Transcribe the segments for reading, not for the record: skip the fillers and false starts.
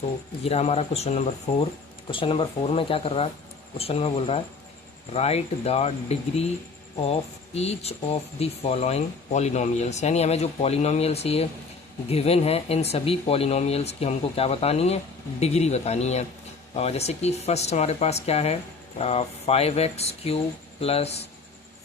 तो ये रहा हमारा क्वेश्चन नंबर 4। क्वेश्चन नंबर 4 में क्या कर रहा है, क्वेश्चन में बोल रहा है right the degree of each of the following polynomials, यानी हमें जो पॉलिनोमियल्स ये गिवन है इन सभी पॉलिनोमियल्स की हमको क्या बतानी है, डिग्री बतानी है। जैसे कि फर्स्ट हमारे पास क्या है, 5x³ plus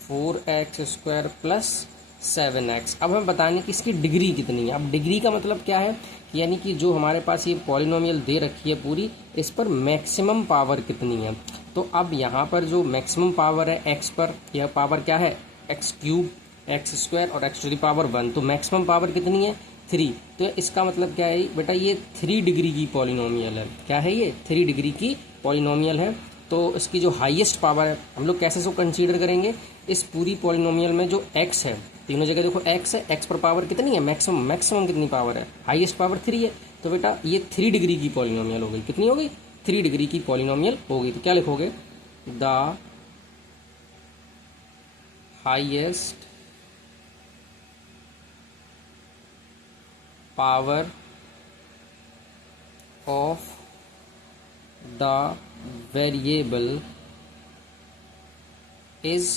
4x² plus 7x। अब हमें बताने कि इसकी डिग्री कितनी है। अब डिग्री का मतलब क्या है, यानी कि जो हमारे पास ये पॉलिनोमियल दे रखी है पूरी, इस पर मैक्सिमम पावर कितनी है। तो अब यहाँ पर जो मैक्सिमम पावर है x पर, यह पावर क्या है x³ x² और x⁻1। तो मैक्सिमम पावर कितनी है 3। तो इसका मतलब क्या है बेटा, ये 3 डिग्री की पॉलिनोमियल है। क्या है ये 3 डिग्री की पॉलिनोमियल है। तो इसकी जो हाईएस्ट पावर है हम लोग कैसे इसको कंसीडर करेंगे, इस पूरी पॉलिनोमियल में जो x है, तीनों जगह देखो x है, x पर पावर कितनी है मैक्सिमम कितनी पावर है, हाईएस्ट पावर 3 है। तो बेटा ये 3 डिग्री की पॉलिनोमियल हो गई। कितनी हो गई 3 डिग्री की पॉलिनोमियल हो गई। तो क्या लिखोगे, the highest power of the variable is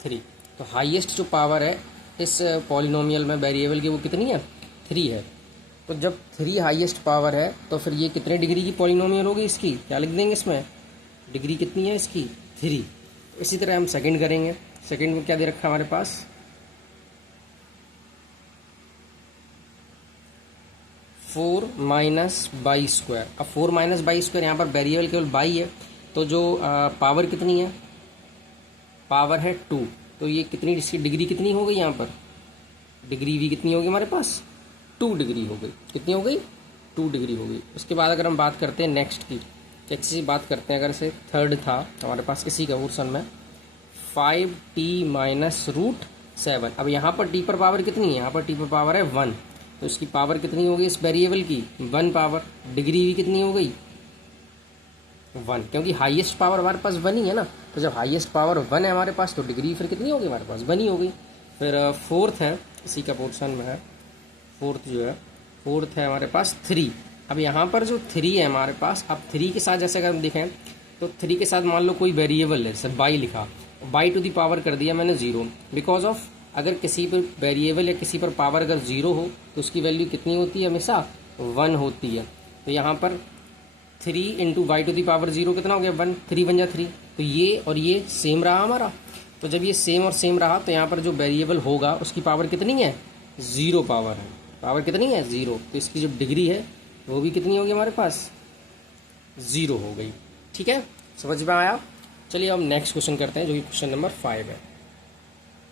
3। तो हाईएस्ट जो पावर है इस पॉलिनोमियल में वेरिएबल की वो कितनी है 3 है। तो जब 3 हाईएस्ट पावर है तो फिर ये कितने डिग्री की पॉलिनोमियल होगी, इसकी क्या लिख देंगे, इसमें डिग्री कितनी है इसकी 3। इसी तरह हम सेकंड करेंगे। सेकंड में क्या दे रखा है हमारे पास, 4 माइनस बाई स्क्वायर। अब 4 माइनस बाई स्क्वायर, यहाँ पर वेरिएबल केवल बाई है, तो जो पावर कितनी है, पावर है 2। तो ये कितनी, इसकी डिग्री कितनी हो गई, यहाँ पर डिग्री भी कितनी होगी हमारे पास 2 डिग्री हो गई। कितनी हो गई 2 डिग्री हो गई। उसके बाद अगर हम बात करते हैं नेक्स्ट की, कैसे बात करते हैं, अगर से थर्ड था हमारे पास इसी का पोर्शन में 5t माइनस रूट 7। अब यहाँ पर t पर पावर कितनी है, यहाँ पर t पर पावर है 1। तो इसकी पावर कितनी होगी इस वेरिएबल की 1 पावर। डिग्री भी कितनी हो गई 1, क्योंकि हाईएस्ट पावर हमारे पास 1 ही है ना। तो जब हाईएस्ट पावर 1 है हमारे पास, तो डिग्री फिर कितनी होगी हमारे पास 1 ही हो गई। फिर फोर्थ है, इसी का पोर्शन में है फोर्थ, जो है फोर्थ है हमारे पास 3। अब यहाँ पर जो 3 है हमारे पास, अब 3 के साथ जैसे अगर हम देखें तो 3 के साथ मान लो कोई वेरिएबल है, जैसे बाई लिखा, बाई टू दी पावर कर दिया मैंने 0। बिकॉज ऑफ अगर किसी पर वेरिएबल या किसी पर पावर अगर 0 हो तो उसकी वैल्यू कितनी होती है, हमेशा 1 होती है। तो यहाँ पर 3 into by two the power 0 कितना हो गया 1, 3 बन जा 3। तो ये और ये सेम रहा हमारा। तो जब ये सेम और सेम रहा तो यहाँ पर जो वेरिएबल होगा उसकी पावर कितनी है 0 पावर है। पावर कितनी है 0। तो इसकी जो डिग्री है वो भी कितनी होगी हमारे पास 0 हो गई। ठीक है, समझ में आया। चलिए अब नेक्स्ट क्वेश्चन करते हैं, जो कि क्वेश्चन नंबर 5 है।